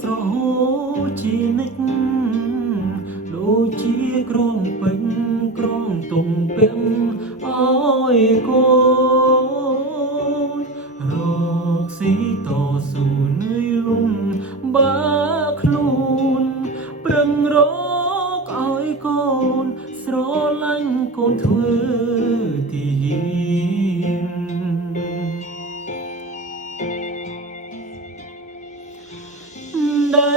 ស្រហូជានិចដូចជាក្រងពេញក្រងទុំពេញអើយកូនរកស៊ីតស៊ូនៅលំបាកខ្លួនប្រឹងរកឲ្យកូនស្រឡាញ់កូនធ្វើទីដី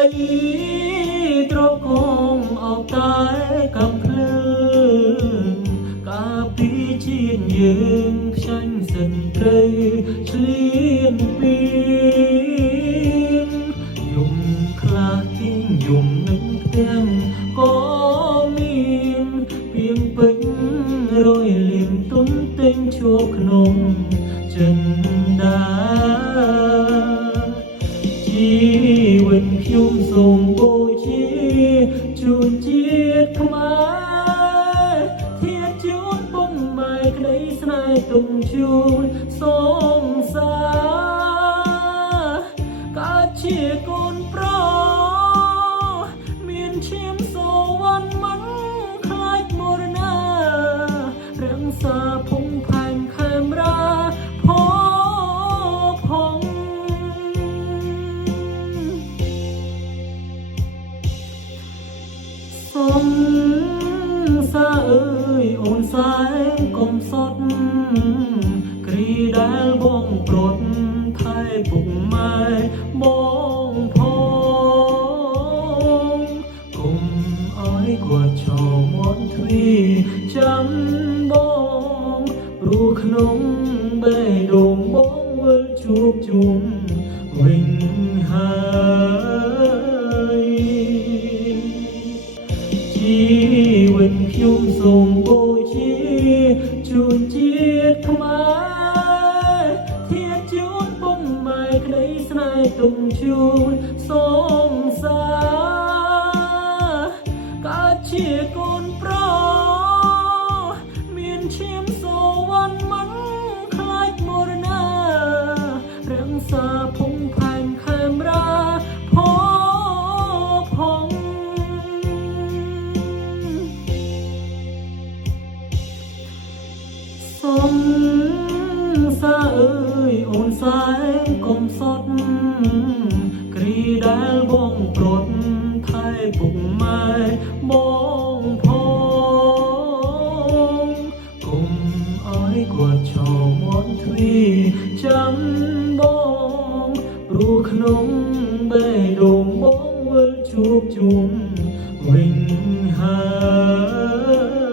ត្រកងអោបតែកំភ្លើងកាពីជាតិយើងខ្ចាញ់សិនត្រីឆ្លៀនពីយំខ្លាគៀងយំនឹងផ្ទាំងក៏មានពីងពេញរយលៀមទុំទិញជួបក្នុងចិនដាជីវិតខ្ញុំសូមបូជាជូនជាតិខ្មែរធាតជូនពុកម៉ែក្តីស្នេហ៍ទុំជូនសងសារកើតជាកូនប្រុសមានឈាមសូវ័នមិនខ្លាចមរណារក្សាភុំផែនខេមរាសុំសាអើយអូនសែងកុំសត់គ្រីដែលបងព្រាត់ថែពុកម៉ែបងផងកុំឲ្យគាត់ឈរមាត់ទ្វីចាំបងព្រោះក្នុងបេះដូងបងវិលជួបជុំវិញហើយជីវិតខ្ញុំសូមបូជាជូនជាតិខ្មែរធាតជូនពុកម៉ែក្តីស្នេហ៍ទុំជូនសងសារកើតជាកូនប្រុសមានឈាមសូវ័នមិនខ្លាចមរណារក្សាភុំផែនខេមរាសុំសាអើយអូនសែងកុំសត់គ្រីដែលបងព្រាត់ថែពុកម៉ែបងផងកុំឲ្យគាត់ឈរមាត់ទ្វីចាំបងព្រោះក្នុងបេះដូងបងវិលជួបជុំវិញហើយ